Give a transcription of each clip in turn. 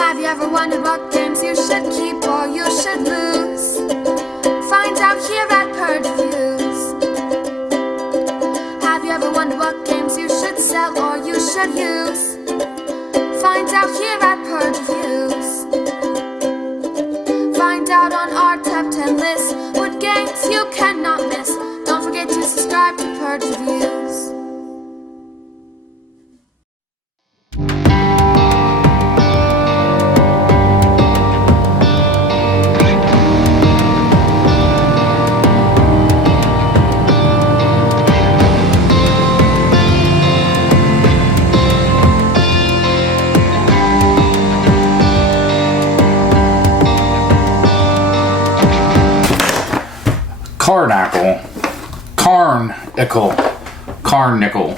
Have you ever wondered what games you should keep or you should lose? Find out here at Purge Reviews. Have you ever wondered what games you should sell or you should use? Find out here at Purge Reviews. Find out on our top 10 list what games you cannot miss. Don't forget to subscribe to Purge Reviews. Karnickel.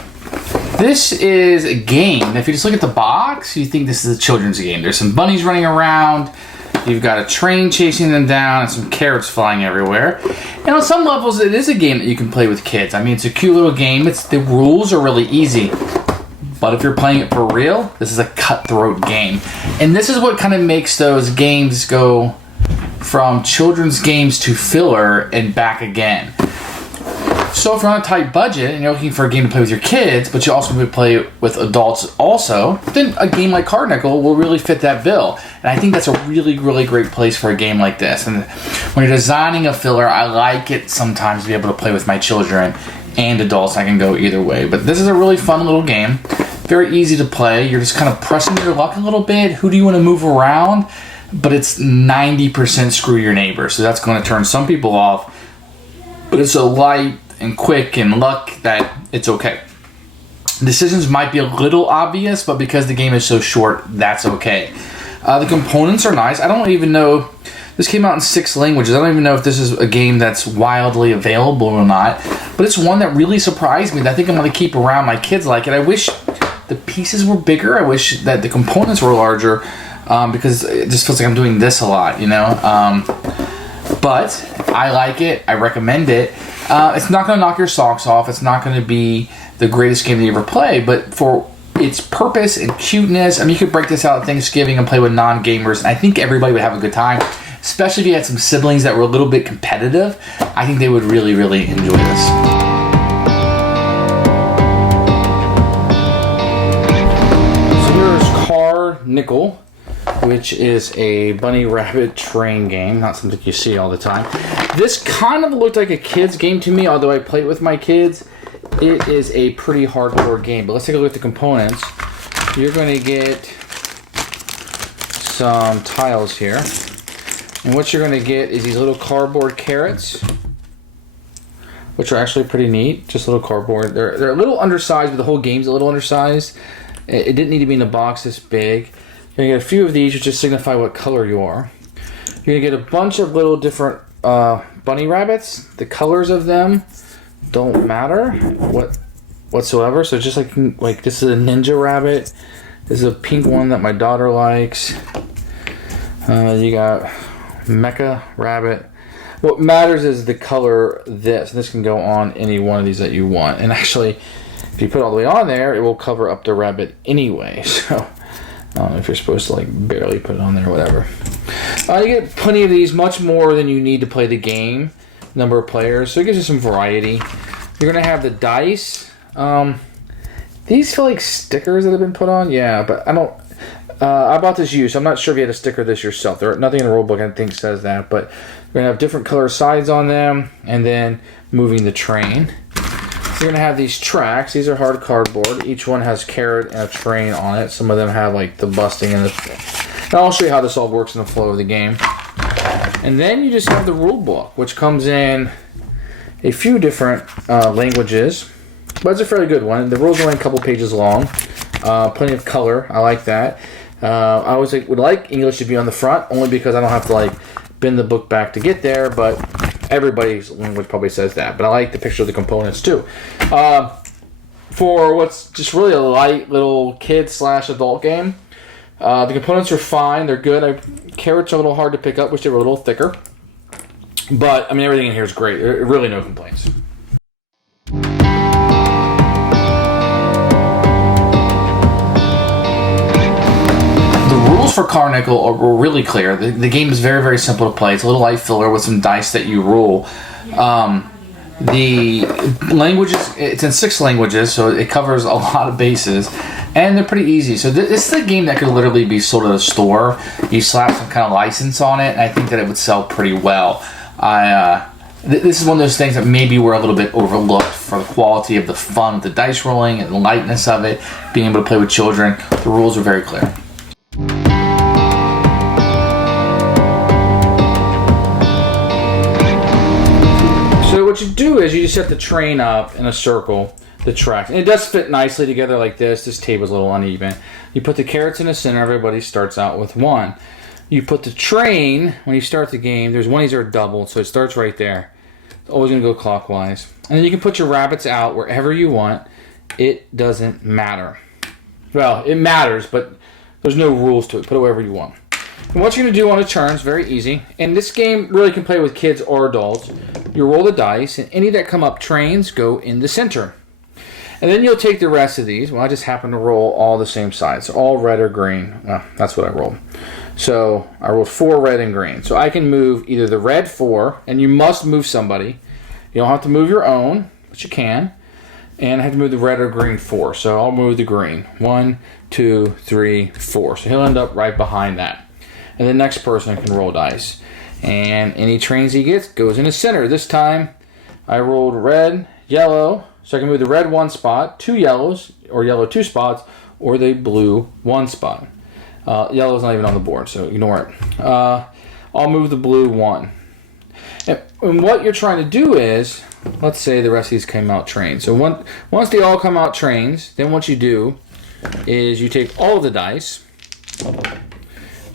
This is a game. If you just look at the box, you think this is a children's game. There's some bunnies running around. You've got a train chasing them down and some carrots flying everywhere. And on some levels, it is a game that you can play with kids. I mean, it's a cute little game. The rules are really easy. But if you're playing it for real, this is a cutthroat game. And this is what kind of makes those games go from children's games to filler and back again. So if you're on a tight budget and you're looking for a game to play with your kids, but you also want to play with adults also, then a game like Karnickel will really fit that bill. And I think that's a really, really great place for a game like this. And when you're designing a filler, I like it sometimes to be able to play with my children and adults. I can go either way. But this is a really fun little game. Very easy to play. You're just kind of pressing your luck a little bit. Who do you want to move around? But it's 90% screw your neighbor. So that's going to turn some people off. But it's so light and quick and luck that it's okay. Decisions might be a little obvious, but because the game is so short, that's okay. The components are nice. I don't even know, this came out in 6 languages. I don't even know if this is a game that's wildly available or not, but it's one that really surprised me that I think I'm going to keep around. My kids like it. I wish the pieces were bigger. I wish that the components were larger, because it just feels like I'm doing this a lot, you know? But I like it. I recommend it. It's not going to knock your socks off. It's not going to be the greatest game that you ever play, but for its purpose and cuteness, I mean, you could break this out at Thanksgiving and play with non-gamers, and I think everybody would have a good time, especially if you had some siblings that were a little bit competitive. I think they would really, really enjoy this. So here's Karnickel, which is a bunny rabbit train game, not something you see all the time. This kind of looked like a kid's game to me, although I play it with my kids. It is a pretty hardcore game, but let's take a look at the components. You're going to get some tiles here, and what you're going to get is these little cardboard carrots, which are actually pretty neat. Just little cardboard. They're a little undersized, but the whole game's a little undersized. It didn't need to be in a box this big. You're going to get a few of these, which just signify what color you are. You're going to get a bunch of little different bunny rabbits. The colors of them don't matter whatsoever. So just like this is a ninja rabbit. This is a pink one that my daughter likes. You got mecha rabbit. What matters is the color this. This can go on any one of these that you want. And actually, if you put it all the way on there, it will cover up the rabbit anyway. So I don't know if you're supposed to like barely put it on there or whatever. You get plenty of these, much more than you need to play the game. Number of players, so it gives you some variety. You're going to have the dice. These feel like stickers that have been put on. Yeah, but I don't... I bought this used, so I'm not sure if you had to sticker this yourself. There nothing in the rule book I think says that, but you're going to have different color sides on them, and then moving the train. You're going to have these tracks. These are hard cardboard. Each one has carrot and a train on it. Some of them have like the busting and and I'll show you how this all works in the flow of the game. And then you just have the rule book, which comes in a few different languages, but it's a fairly good one. The rules are only a couple pages long. Plenty of color. I like that. I always would like English to be on the front, only because I don't have to like bend the book back to get there, but everybody's language probably says that. But I like the picture of the components too. For what's just really a light little kid/adult game, the components are fine. They're good. Carrots are a little hard to pick up. Wish they were a little thicker. But, I mean, everything in here is great. Really no complaints. rules for Karnickel are really clear. The game is very, very simple to play. It's a little light filler with some dice that you rule. The languages, it's in 6 languages, so it covers a lot of bases, and they're pretty easy. So this is a game that could literally be sold at a store. You slap some kind of license on it, and I think that it would sell pretty well. This is one of those things that maybe were a little bit overlooked for the quality of the fun of the dice rolling and the lightness of it, being able to play with children. The rules are very clear. So what you do is you just set the train up in a circle, the tracks. And it does fit nicely together like this. This table's a little uneven. You put the carrots in the center. Everybody starts out with 1. You put the train, when you start the game, there's one of these are doubled, so it starts right there. It's always going to go clockwise. And then you can put your rabbits out wherever you want. It doesn't matter. Well, it matters, but there's no rules to it. Put it wherever you want. And what you're going to do on a turn is very easy. And this game really can play with kids or adults. You roll the dice, and any that come up trains go in the center. And then you'll take the rest of these. Well, I just happen to roll all the same sides. So all red or green. Well, that's what I rolled. So I rolled 4 red and green. So I can move either the red 4, and you must move somebody. You don't have to move your own, but you can. And I have to move the red or green 4. So I'll move the green. 1, 2, 3, 4. So he'll end up right behind that. And the next person can roll dice. And any trains he gets goes in the center. This time I rolled red, yellow. So I can move the red 1 spot, 2 yellows, or yellow 2 spots, or the blue 1 spot. Yellow's not even on the board, so ignore it. I'll move the blue 1. And what you're trying to do is, let's say the rest of these came out trains. So once they all come out trains, then what you do is you take all of the dice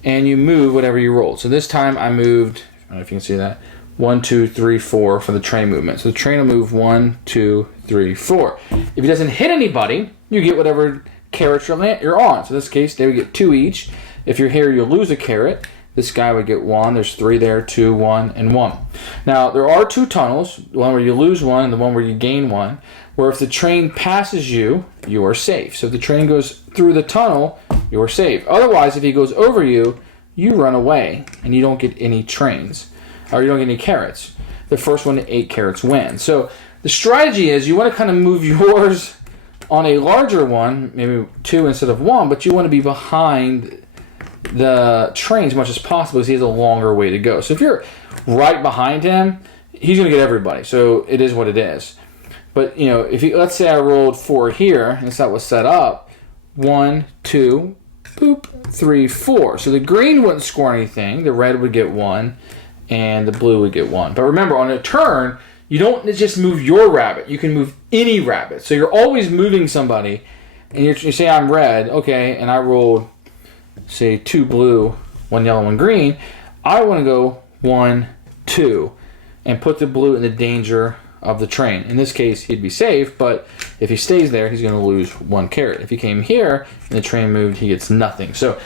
and you move whatever you rolled. So this time I moved, I don't know if you can see that, 1, 2, 3, 4 for the train movement. So the train will move 1, 2, 3, 4. If it doesn't hit anybody, you get whatever carrots you're on. So in this case, they would get 2 each. If you're here, you'll lose a carrot. This guy would get 1. There's 3 there, 2, 1, and 1. Now, there are 2 tunnels, the one where you lose 1 and the one where you gain 1, where if the train passes you, you are safe. So if the train goes through the tunnel, you are safe. Otherwise, if he goes over you, you run away and you don't get any trains, or you don't get any carrots. The first one to 8 carrots wins. So the strategy is you want to kind of move yours on a larger one, maybe 2 instead of 1, but you want to be behind the train as much as possible because he has a longer way to go. So if you're right behind him, he's going to get everybody. So it is what it is. But, you know, if you, let's say I rolled 4 here, and that was set up, 1, 2, boop, 3, 4. So the green wouldn't score anything. The red would get 1, and the blue would get 1. But remember, on a turn, you don't just move your rabbit. You can move any rabbit. So you're always moving somebody. And you say, I'm red, okay, and I rolled, say, 2 blue, 1 yellow, 1 green. I want to go 1, 2, and put the blue in the danger of the train. In this case, he'd be safe, but if he stays there, he's going to lose 1 carrot. If he came here and the train moved, he gets nothing. So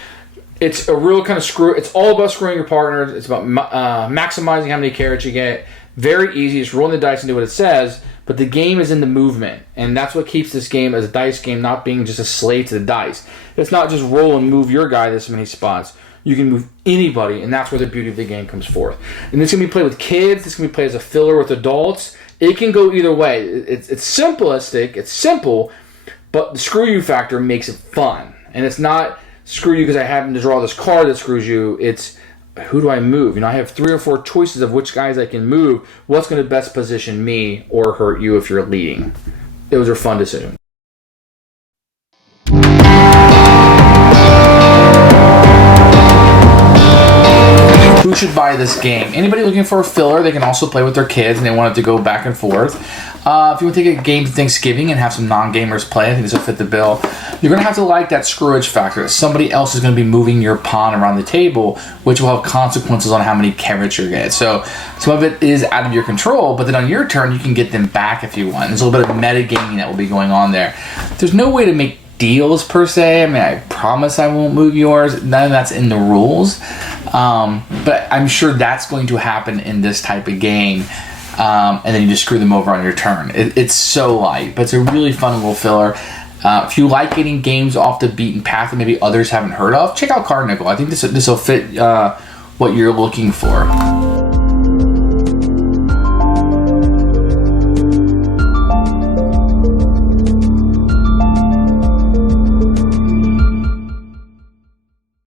it's a real kind of screw. It's all about screwing your partners. It's about maximizing how many carrots you get. Very easy. Just rolling the dice and do what it says. But the game is in the movement, and that's what keeps this game as a dice game, not being just a slave to the dice. It's not just roll and move your guy this many spots. You can move anybody, and that's where the beauty of the game comes forth. And this can be played with kids. This can be played as a filler with adults. It can go either way. It's simplistic. It's simple, but the screw you factor makes it fun. And it's not screw you because I happen to draw this card that screws you. It's who do I move? You know, I have 3 or 4 choices of which guys I can move. What's going to best position me or hurt you if you're leading? Those are fun decisions. Who should buy this game? Anybody looking for a filler, they can also play with their kids and they want it to go back and forth. If you want to take a game to Thanksgiving and have some non-gamers play, I think this will fit the bill. You're going to have to like that screwage factor. Somebody else is going to be moving your pawn around the table, which will have consequences on how many carrots you get. So some of it is out of your control, but then on your turn, you can get them back if you want. There's a little bit of metagaming that will be going on there. There's no way to make deals per se. I mean, I promise I won't move yours. None of that's in the rules. But I'm sure that's going to happen in this type of game. And then you just screw them over on your turn. It's so light, but it's a really fun little filler. If you like getting games off the beaten path that maybe others haven't heard of, check out Karnickel. I think this will fit what you're looking for.